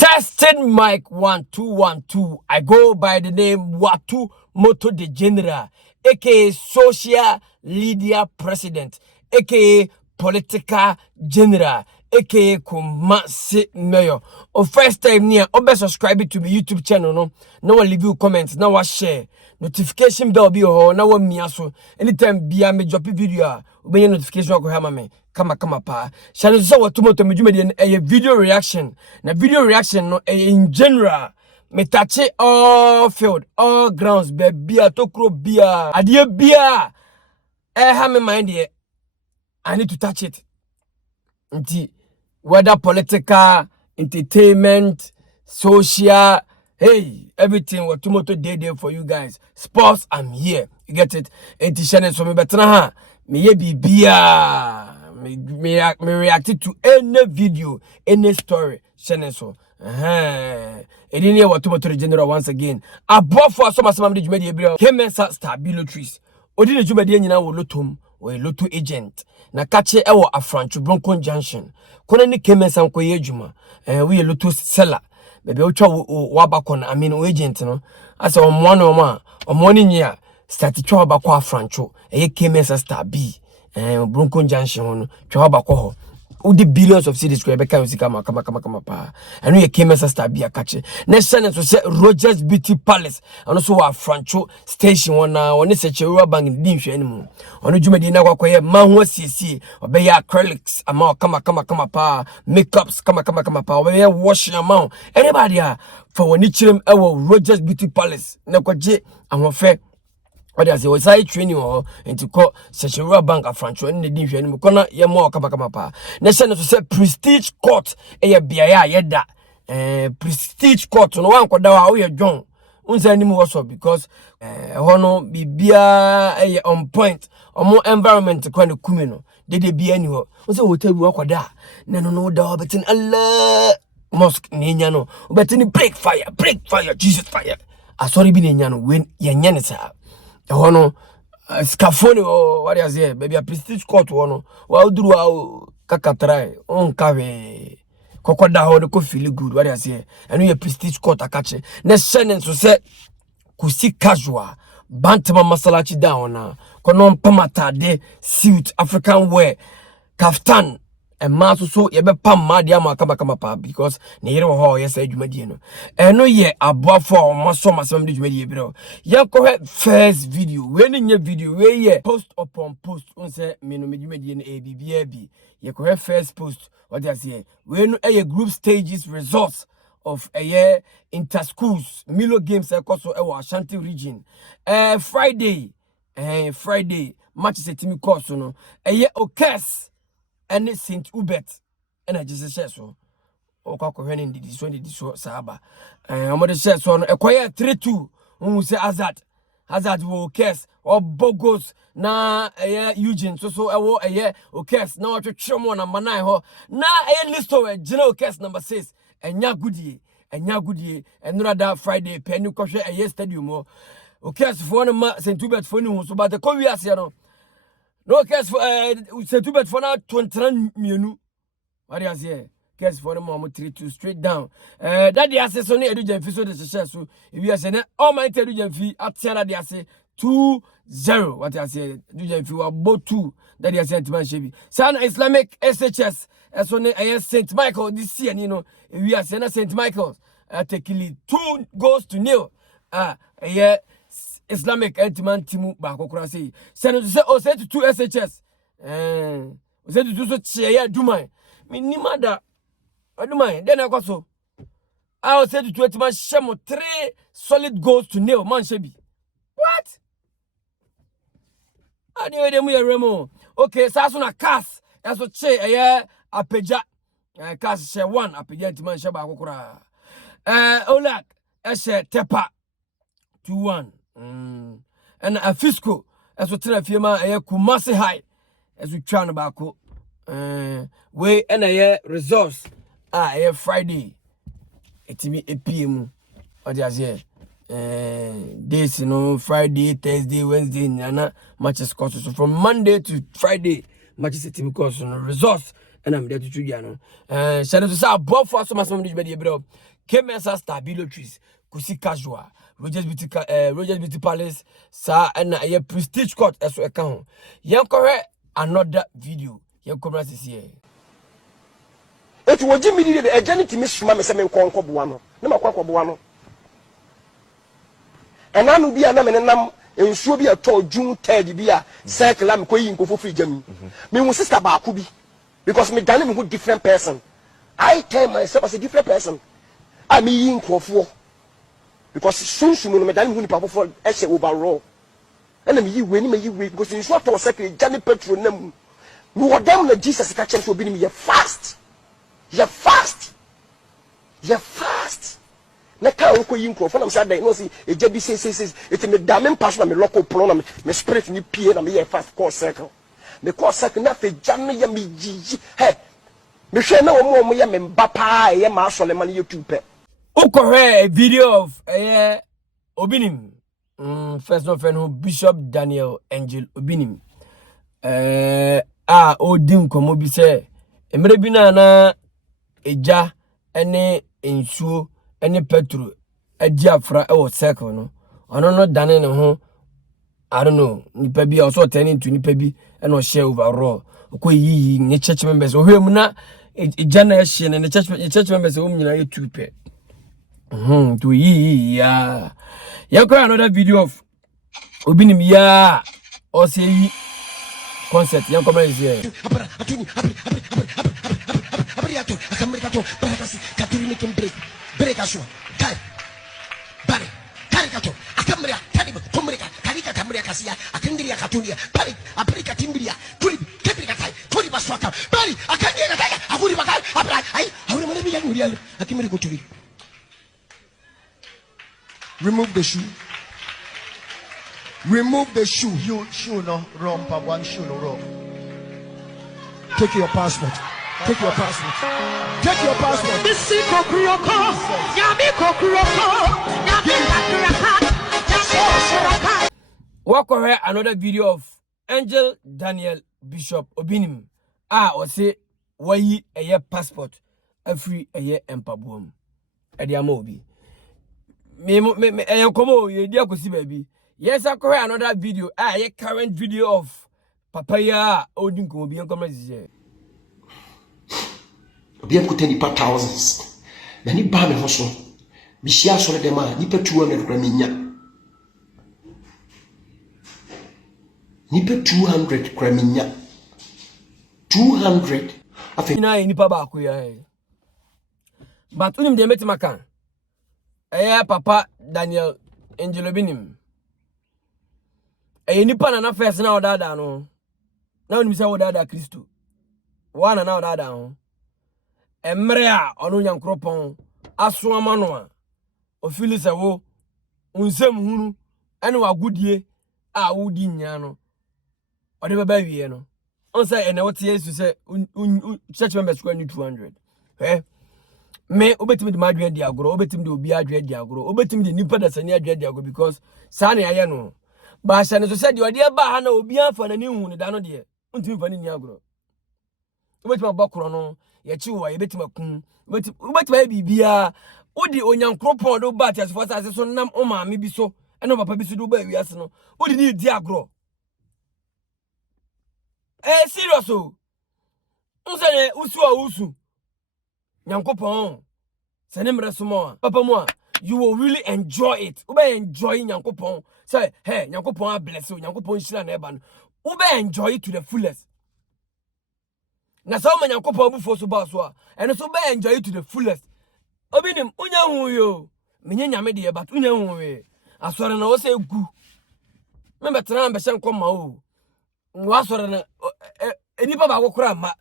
Testing mic 1212. I go by the name Watu Moto de General, aka Social Media President, aka Political General, aka Kumasi Mayor. O first time near, obe subscribe to my YouTube channel no. Now leave you comments, now I share. Notification bell be ho na wa miaso. Anytime bia me drop video, obey notification ko hama me. Kama pa. Channel so Watu Moto medwumede a video reaction. Na video reaction no in general. Me touch all field, all grounds, baby, tokro bia, adie bia. Have me mind here. I need to touch it. Whether political, entertainment, social, hey, everything what Tumoto did there for you guys. Sports, I'm here. You get it? Channel so me better me ye be bia. Me reacted to any video, any story. Channel so. And in here what Tumoto General once again. Above for some of the media, Ankasa stabilities. Odine Jumedi nyina wo lotom wo loto agent na kache ewo afrancho bronco junction kona ni kemensa nkoye adwuma we loto seller bebe otwa wo abakọ na o agent no asa omo na omo ni nya start twa abakọ afrancho kemensa star b bronco junction no twa abakọ ho the billions of cities where Becca kama pa and we came as a star be a catcher. Next sentence was Rogers Beauty Palace and also our Francho station one now on a bank in Dimsh anymore. On a Jumadina Wakoya, man was CC, obey acrylics, amount kama pa, makeups, kama pa, obey washing amount. Anybody for one each Rogers Beauty Palace, Nakoje, and one fair. What I say was I training or into call such a bank of French and the division Mukona Yamo Kama. Nation to say prestige court a bia yeda prestige court no one kodawa we John unsa ni mo so because hono bibia on point omo environment kwani kumi no de bia ni ho unsa hotel bi wakoda no da betin Allah mosque ni nya no betin break fire Jesus fire asori bi ni nya no when ye nya ne sa hono scaffolding or what is here baby a prestige court wono wa uduru wa kakatrai on kawe kokoda ho de ko feel good what is here and we prestige court akache na sentence so say kusi casual bantama masalachi down na kono pamata de suit African wear kaftan and maso so ye be pam made ama kama pa because ne yere ho yes adwumadie no eno ye aboafo maso masem de dwumadie biro ye ko first video we ni video we ye post upon post on say me no medwumadie no bibia bi ye ko first post what you say we no group stages results of a year inter schools Milo games ekoso e Ashanti region Friday match setimi course no Okes and Saint Hubert and I just said so. O kwakwen in this one this saba. Amode said so a quiet 3-2. Say Hazard will case or Bogos na Eugene so a case now to Chomon and Manai ho na a list of a general case number 6 and Yagudi and rather Friday penny koshe a stadium mo. O case for Saint Hubert for no so but the Kovias no case for Saint Hubert for now 29 million. What is here? Case for the moment 3-2 straight down. That the assess on the Education fee so the success. So if you are saying all my Education fee at Tiana they say 2-0. What I say Education fee were both 2 that they are sent man shebi. San Islamic SHS as on St. Michael this year, you know, if we are saying St. Michael's take 2 goals to 0. Islamic anti-man timu ba kokora say send to say to 2 SHS say to do so cheya dumai me nimada adumai then akoso I say to 2 man shemo 3 solid goals to 0 man shebi what anyway dem we remo okay saso na cast eso che apeja cast she 1 apeja anti-man sheba kokora olak she tepa 2-1 and a fiscal as we tell firma Kumasi High as we try back we and a resource Friday it me a PM or just here days Friday, Thursday, Wednesday, Nana matches course so from Monday to Friday matches it because resource and I'm there to treat you. Shall I say, above for some of the bro? Kemesa Stabilo trees, Kusi Casual, Rogers Beauty Palace, sir, and a prestige court as well. Account. Young correct another video. Young commerce is here. It was Jimmy did a journey to Miss Mamma Semen Conco Buano, no Maco Buano. And I will be a name and so be a tall June Teddy Bia, circle I'm going for free Jimmy. Me was sister Bakubi, because me done a different person. I tell myself as a different person. I mean, for because soon me done papa for Eshe overall. And then you win me, because in short or second, Johnny Petro name. We were down the Jesus catching to be me fast. You're fast. You're fast. Na ka wo koyi nkro for na say no see e jabi says it me damn pass na me local pro na me spirit ni pie na me ye fast course circle. Me course circle na fe jam ya me jiji. Hey. Me hwe na wo mo ye me mbapa ye ma asole man YouTube pe. Ukore a video of Obinim. First of all, Bishop Daniel Angel Obinim. Odim komo bi se emre bi na eja ene ensuo ene petro agiafra e wo circle no ono no dane ne ho I don't know nipa bi also turning to nipa bi e no share overall ko yi ne church members o hwemu na eja na hye ne church members o nyina ye tupe to yi ya ko another video of Obinim ya o say yi concert yan come here break us kai bari karikato akamria tani komrika karika kamria kasia akandiria katunia bari aprika timbiria tuli kebrika kai tuli baswaka bari akandiria kai aburi bakal abra ai awure mane bi yanuri al akimri ko tuli. Remove the shoe. Remove the shoe. You shoe no wrong, pa one shoe no wrong. Take your passport. Take your passport. Take your passport. Walk over another video of Angel Daniel Bishop Obinim. Or say why a year passport a free a year empabuum. Ediamobi. Me komo ye dia kosi baby. Yes, I correct another video. A current video of Papaya Odin komo bi enkomo zije. Bien coûté ni pas thousands. Mais ni ba me hoso. Mi shia so le dema ni pa 200 kwa minya. Ni pa 200 kwa minya. 200 afi na ni pa ba ko ya. But unim de meti makan. Papa Daniel Angel Obinim. Ni pa na first na odada no. Na unim se odada Kristo. Wana na odada no. Emre a onu nyankropon aso amano a ofili se wo unsem hunu ene wagudie a wudi nya no ode baba wie no on say ene wote yesu se church members kwa 200 me obetimi de madwe di agoro obetimi de obi adwe di agoro obetimi de nipa da sani adwe di agoro because sa na aye no ba sha ne so se de ode ba ha na obi afa na ni hunu da no de untimi fa ni agoro obetimi abakoro no ye chi wo ye betima kun betima bibia odi onyankropon do ba tias for sase so nam o maame bi so eno papa bi so do ba wiase no odi ni di agro serious o unse usu nyankopon se ne mre so mo papa mo you will really enjoy it ube enjoy nyankopon say hey nyankopon bless you nyankopon shira na eba no ube enjoy it to the fullest. Na so manya nkopon bu so ba so a eno so be enjoy it to the fullest. Obinim unya hu yo menye nyame de but unya hu we asore na wo se gu me betra be hye nkoma o wa asore na enipa ba kokora ma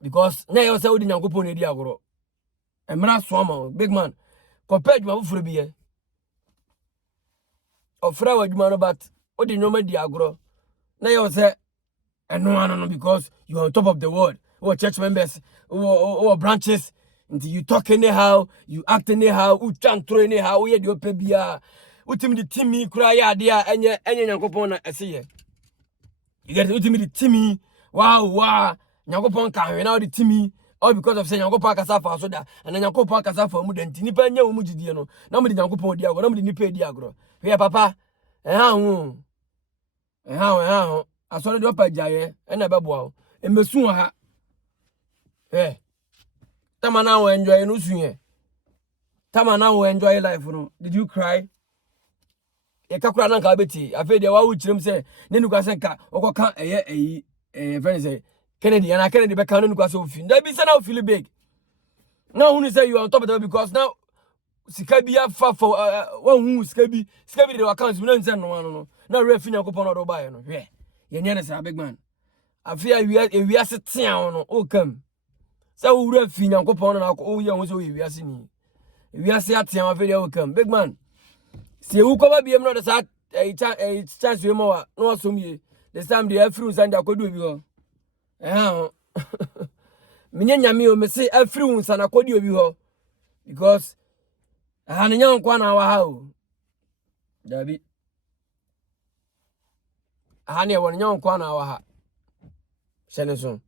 because na yo se odi nyankopon edi agoro emra so ma big man compare djuma fufuro bi ye ofra wa djuma no but odi nyoma di agoro na yo se no because you are on top of the world. Or church members, or branches, until you talk anyhow, you act anyhow, you chant through anyhow, you do pebia, ultimately Timmy cry idea, and your compona, I see. You get ultimately Timmy, wow, Nyankopon ka hwe na odi timi all because of say Nyankopon akasa fa so da and Nyankopon akasa fa mu da nti nipa nya wo mu gidie no na mu di Nyankopon di agro na mu di nipa di agro hwe papa ha hu ha asore de opa jaye e na beboa o emesu ha tamana wo enjoy no suye tamana wo enjoy life no did you cry e kakura na nka beti afi de wa wo kirem se ne nuka se nka okoka eyi friend say Kennedy and I Kennedy be can nuka so fin that be say now feel big now who say you on top of that because now sikabi afa for one who sikabi the accounts we no say no now refi Nyankopon no do buy no hwe ye nya say big man afi we ase tia no o kam say wo refi Nyankopon no o ye won say we ase ni we ase atia afi de o kam big man see who come be no that chance we mo no asomie this time the afru sand akodu bi ho minye nyame o me say afru sand akodu bi ho because ne nyan kwa na wa ha o dabi ne won nyan kwa na wa ha shene so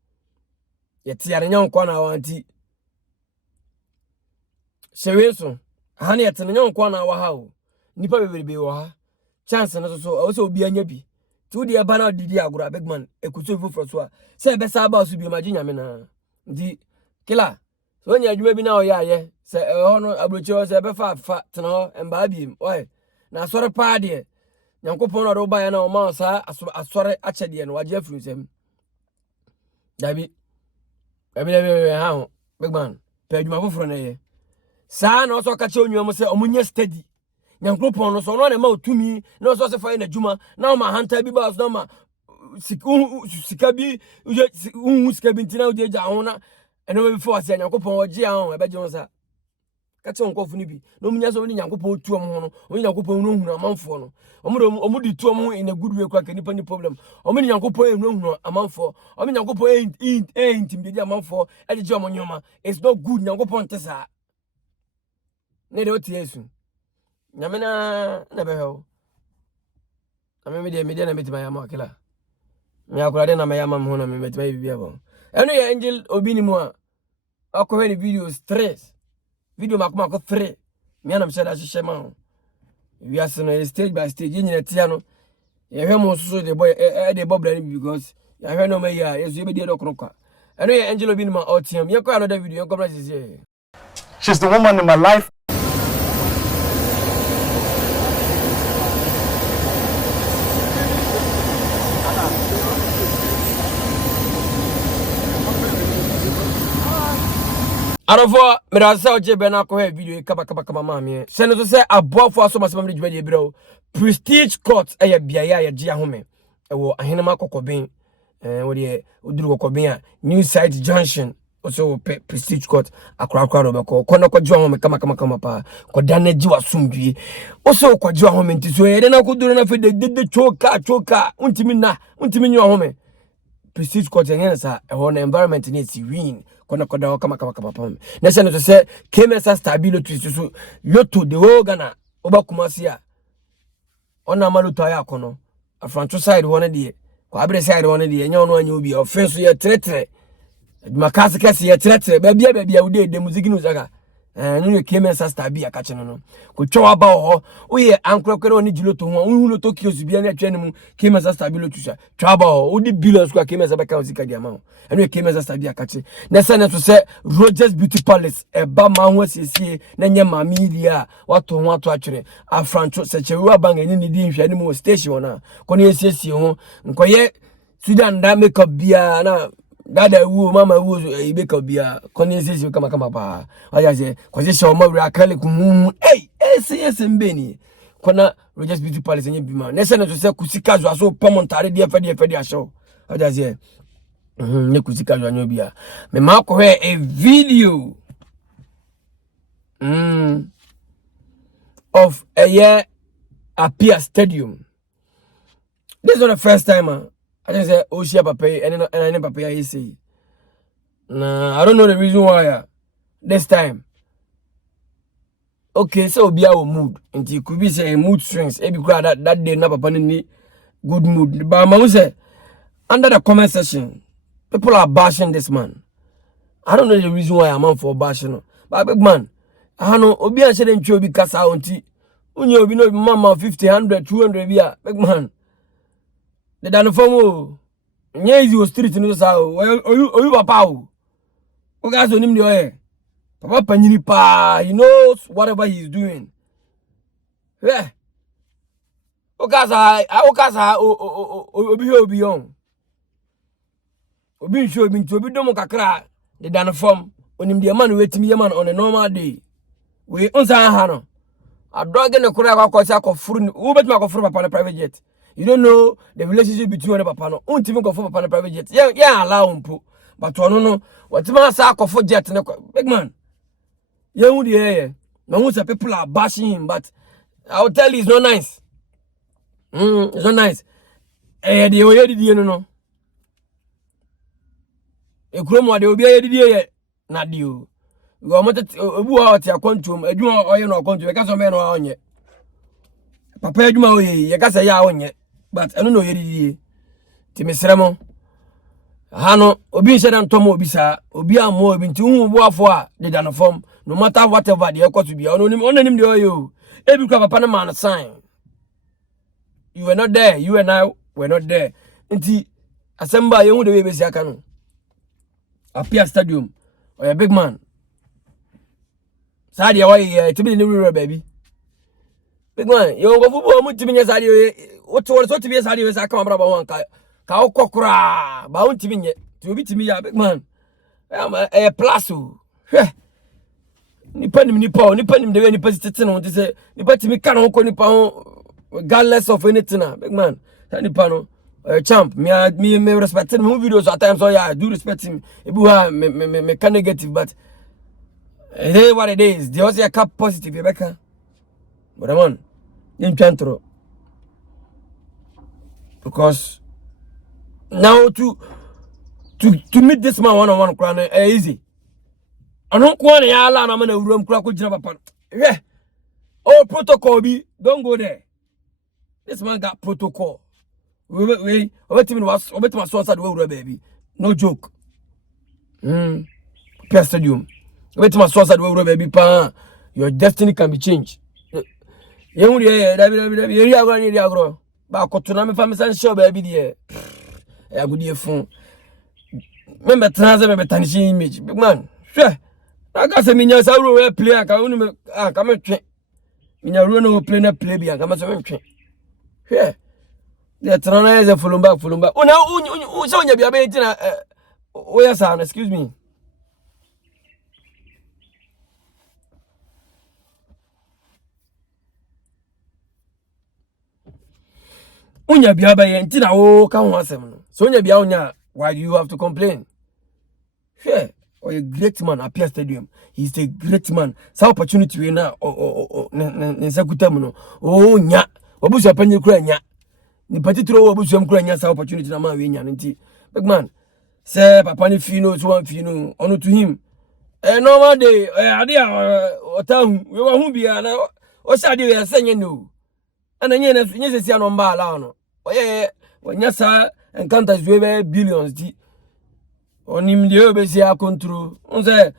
ye ti ya nyan kwa na wa anti shewe so ne ye ti nyan kwa na wa ha o nipa bebebe wo ha chance no so obi anya bi tu de ba na didi agura big man ekuso fufro so a se be sa ba so bi maji nyame na ndi kila so nya adwuma bi na o ya ye se hono abrochi se be fa tena ho emba bi oi na asore pa de Nyankopon no do ba ya na o ma sa asore ache de no waje afuru sem dabi ha ho big man pe adwuma fufro na ye sa na o so ka che onwua mo se omunye steady Nyankopon no so no na ma otumi na so se fa na djuma na ma hanta bi ba so na ma sikabi sikabi ntina ode ja ho na eno be fo ase Nyankopon oje ahon e be je sa ka che onkofu ni bi no munya so ni Nyankopon tuom ho no oni Nyankopon no hunu amanfo no omudi tuom ho in a good way kwa ka nipa ni problem omudi Nyankopon ehunu hunu amanfo omudi Nyankopon intim bi amanfo e je omo nyoma it's not good Nyankopon tesa ne de otie esu nyamena na be ho ame me de na metima ya makila me akura de na me ya mam ho na me metima bibia bo eno ya angel Obinim a akọ ni video stress video makoma ko 3 me na me share hye ma we are no stage by stage nyina tia no ye hwe mo so de boy de bobla ni because ya hwe no me ya yeso be de dokroka eno ya angel Obinim a otiam ye ko another video ye ko bra sisi she's the woman in my life. Arofo mirasa oje be na ko video kaba mama se no se aboafo aso masema de djuma de biro prestige court eya biaya ya gia home ewo ahenema kokobin wo de oduru kokobin a new site junction also prestige court akra do be ko kono ko djuma home kama pa ko dana ji wasumdue also ko djuma home nti so ye de na ko duru na fe de choka untimi nyu home prestige court yen sa ewo na environment ni si win kono koda kama pam na se no to se kemesa stability so loto de ogana obakumasi a ona maluto aya kono afrancho side wona de ko abre side wona de nya ono anya obi offense ye tretre makase kase ye tretre ba bia ude de muziki no zaga no kemesa stabi akache no ko twa ba ho uye ankrokere oni jiloto ho hu loto kiosu bia na atwa nemu kemesa stability twa twa ba ho udi billions kwa kemesa beka uzika dia ma eno kemesa stabi akache na se na to se Rogers Beauty Palace e ba ma ho siesie na nya mamilia wato ho ato atwere afrancho se chewa bang eni ni di nhwa ni mu station na ko ne siesie ho nkoye Sudan da makeup bia na dada wu mama wu ibeka bia konensisi kama pa ajaje kwaje shoma wi akale ku yes mbeni kona Rogers Beauty Palace nye bima nese na to se kusika zo aso pomontare de fedi asho ajaje ne kusika zo anyo bia me ma ko a video of a year appear stadium. This is not the first time I just say Oshia Papa and Papa I say. Nah, I don't know the reason why this time. Okay, so be our mood. And it could be say mood swings. Every that day na Papa ni good mood. But I say under the comment section, People are bashing this man. I don't know the reason why I'm on for bashing. But big man, I know Obi and Shedden Chobi Kasa Auntie. Unyo Obi no mama 50, 100, 200 bia. Big man. The done for mo. Nye easy was street in this house. You papa. O guys on him the oil. Papa Panini pa. He knows whatever he's doing. Yeah. Okasa obi on. Obi show obi to obi domo kakra the done form onim the man wait me man on a normal day. We unsa ha no. Adog ne kura akwakosi akofuru wo betuma akofuru papa na private jet. You don't know the relationship between papa no. Untimi akofuru papa na private jet. Yeah allow mpo. But ono no watima sa akofuru jet ne big man. Yeah who the na who say people are bashing him but I will tell you it's not nice. It's not nice. The way did you know? A chrome de obi ye na dio. We go mata obu out ya kontum adwuma oye no kontum e ka so me no onye. Papa adwuma oye ye ka say ya onye. But eno no ye didie. Ti mesremo. Ha no obi nse dan tomo obi sa, obi amo obi nti hu bu afo a de dan form no matter whatever de ekoto bia ononim de oye. Ebi kwa papa na man sign. You were not there. You and I were not there. Nti asemba ye hu de we besi aka no. Apia stadium. Or a big man. Sadi away to be in the river, baby. Big man, you go football mutimi sadi what to be sadi is I come about one ka kokra. Bounty me to be to me a big man. I'm a plus. Nipanim the way nipa sitting on to say nipa to me can nipa regardless of anything, big man. Nipa no champ, me respect him. Videos at times, so yeah, I do respect him. Me can negative, but hey, what it is, they also a cap positive, Rebecca. But I'm on, in Chantro. Because now to meet this man one-on-one, crown easy. I don't want to yell, I'm in a room, crack with Jabba. Yeah. Oh, protocol, don't go there. This man got protocol. We over my source at the baby. No joke. Per stadium. Over my source at the baby. Pa, your destiny can be changed. You but Cotonami family show baby dear. I good dear phone. Remember transfer remember tarnishing image. Big man. Sure. I got some minions I will play. I can only come and train. Minya run play be and come and train. Sure. The trana is a full back. Oh, now, so you be a bit where son, excuse me. Unya be a bay and tina, oh, come once. So you be on why do you have to complain? Sure. Or a great man appear stadium. He's a great man. So opportunity we now, oh, oh, nya. Obusu apanyi kura nya. Ni patitro obusu am kura nya sa opportunity na ma we nya nti. Big man. Say papa ni fino to one fino ono to him. Normal day ade a otahu we wa hu bia na o sha dey we senye no. Ana nye na nye sesi anomba ala no. Oye nya sa encounters we billions di. Onim de obesi a control. On say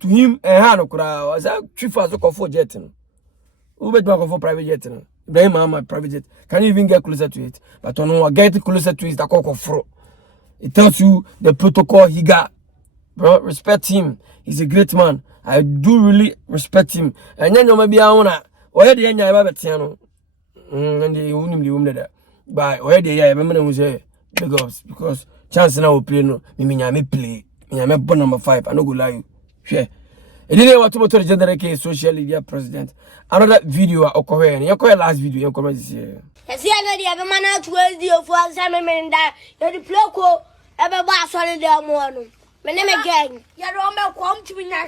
to him ha no kura was a chief as for jet no. Who bet for private jet no. Ibrahim my private jet. Can you even get closer to it? But on get closer to it, the cock of fro. It tells you the protocol he got. Bro, respect him. He's a great man. I do really respect him. And then you may be a owner. Where the end I have a tiano. And the woman there. But where the I remember was a big ups because chance now play no. Me play. Me born number 5. I no go lie. Share. It didn't want to motor generate social media president. Another video occurred. You call last video. You comment this year. Yes, I know the other man out to you for examining that. You're the bloco. Ever boss on the morning. My name again. You don't come to me now.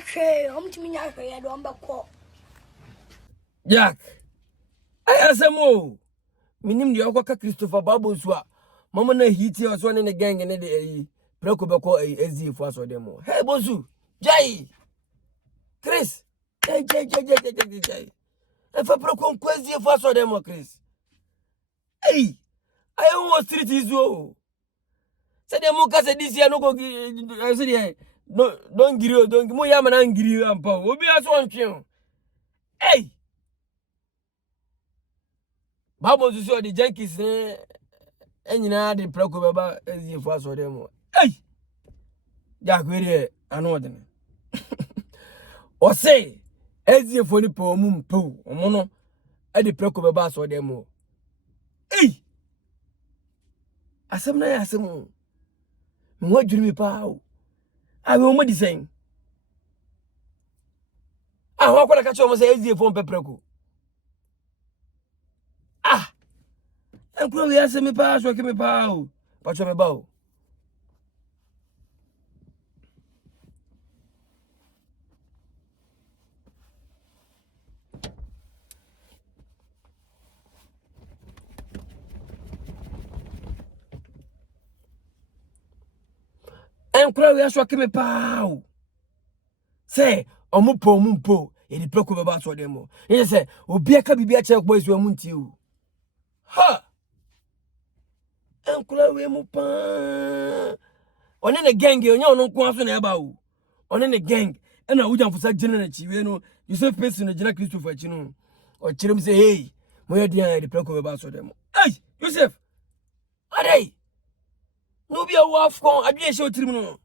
Come to me now. You don't call. Jack. I ask him more. Minim the Oka Christopher Baboswa. Mama na hit you as one in the gang and the Preco a Z for us or demo. Hey, Bosu. Jay. Chris, Jay. If I procon quasi for us or demo, Chris. Hey, I almost treat his woe. Say the mo kase this year no go I say no don't giri don't mo ya mana ngiri ampa obi aso ontwe hey babo so the Jenkins enyina de preko beba ezifo aso dem hey ya kwere ano de o say ezifo ni po mu mpo omo no e de preko beba aso dem hey asem na ya asem mo adwiri mi pa o awe mo di sen ho akwara ka che mo say ezifo mpepreko enkuro we asem mi pa so ke mi pa o pa cho me ba o enkuro we aso ke mi pa o say omupo mumpo e di preko beba so dem o e say obi aka bibia che ko isu amunti o ha enkura we mu pa one ne gang onye onu nko aso na eba o one ne gang e na wujan fusa gina na chiwe no Yusuf person na gina Christopher chi no o chirem say hey mo ye dia di preko beba so dem hey Yusuf adai no bi a wafcon adwe she otirim no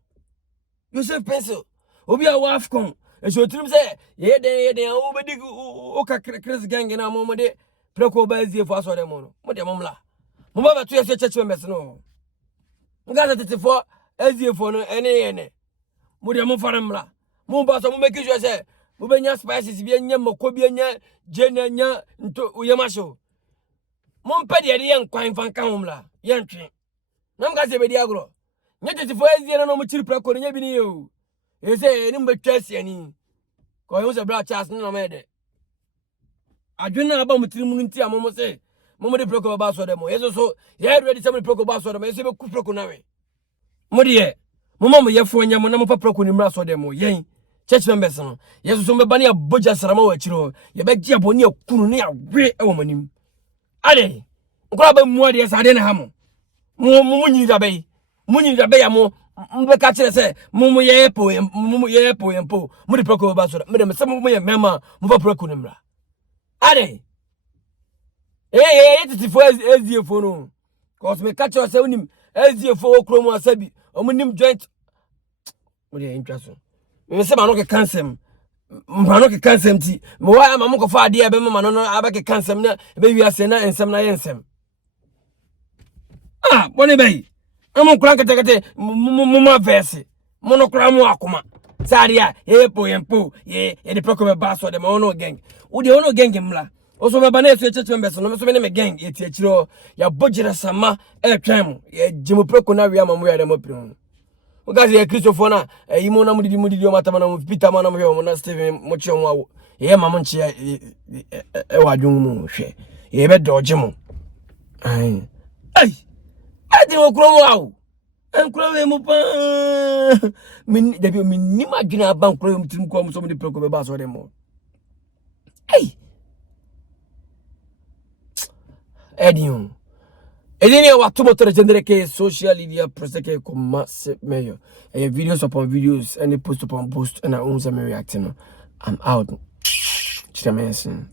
Yusuf person obi a wafcon e she otirim say ye den o be dig o ka Chris gang na mo de preko ba zie fo aso dem no mo de momla mo ba to ye church members no nga tete fo aziefo no ene mo de mo fara mla mo ba so mo make sure say mo be nya spices bi nya mako bi nya jena nya nto uyema show mo mpe de ye nkwan fanka homla ye ntwe na mga se be di agro nya tete fo azie no mo chiri preko nya bi ni yo e say ni mo betwa siani ko yo se bra chas no me de adwena aba mo tirimu nti amomo se mo de preko ba so de mo yeso so ye ready se mo preko ba so de mo yeso be ku preko na we mo de mo mama ye fo nya mo na mo pa preko ni mra so de mo yen church members no yeso so me ba ne aboja sarama wa chiro ye be gia boni akunu ne awe e wo manim ade nkura ba mu ade sa de na ha mo nyi da be ya mo be ka kire se mo ye po mo de preko ba so de me se mo ye mema mo pa preko ni mra ade titi eziefo no cause me catch yourself unim eziefo okromo asabi omunim joint mo dey intwaso me se ma no ke cancel ti me wa ma mo ko fa ade e be ma no aba ke cancel na be wi ase na ensem na ye ensem boni bay amo kran kete mo ma verse mo no kran mo akoma saria yempo ye de proko ba so de mo no gang wo de ono gang mla oso me ba na esu church members no me so me me gang ye tiachiro ya bojira sama twem ye jimo proko na wi ama mo ya de mo prim o gazi ye Christopher na yimo na mudidi o matama na Peter ma na mo na Steven mo chi onwa ye ma mo nchi e wa dwun mu hwe ye be doje mo ai adi wo kromo awu enkuro we mu pa min debi min ni ma dwuna ban kuro mu tim ko mu so mo de proko be ba so de mo Edion. Edini wa tumo to gender ke social media proseke ko massive mayor. Videos upon videos and post upon post and I own some reacting. I'm out. Chitaменsin.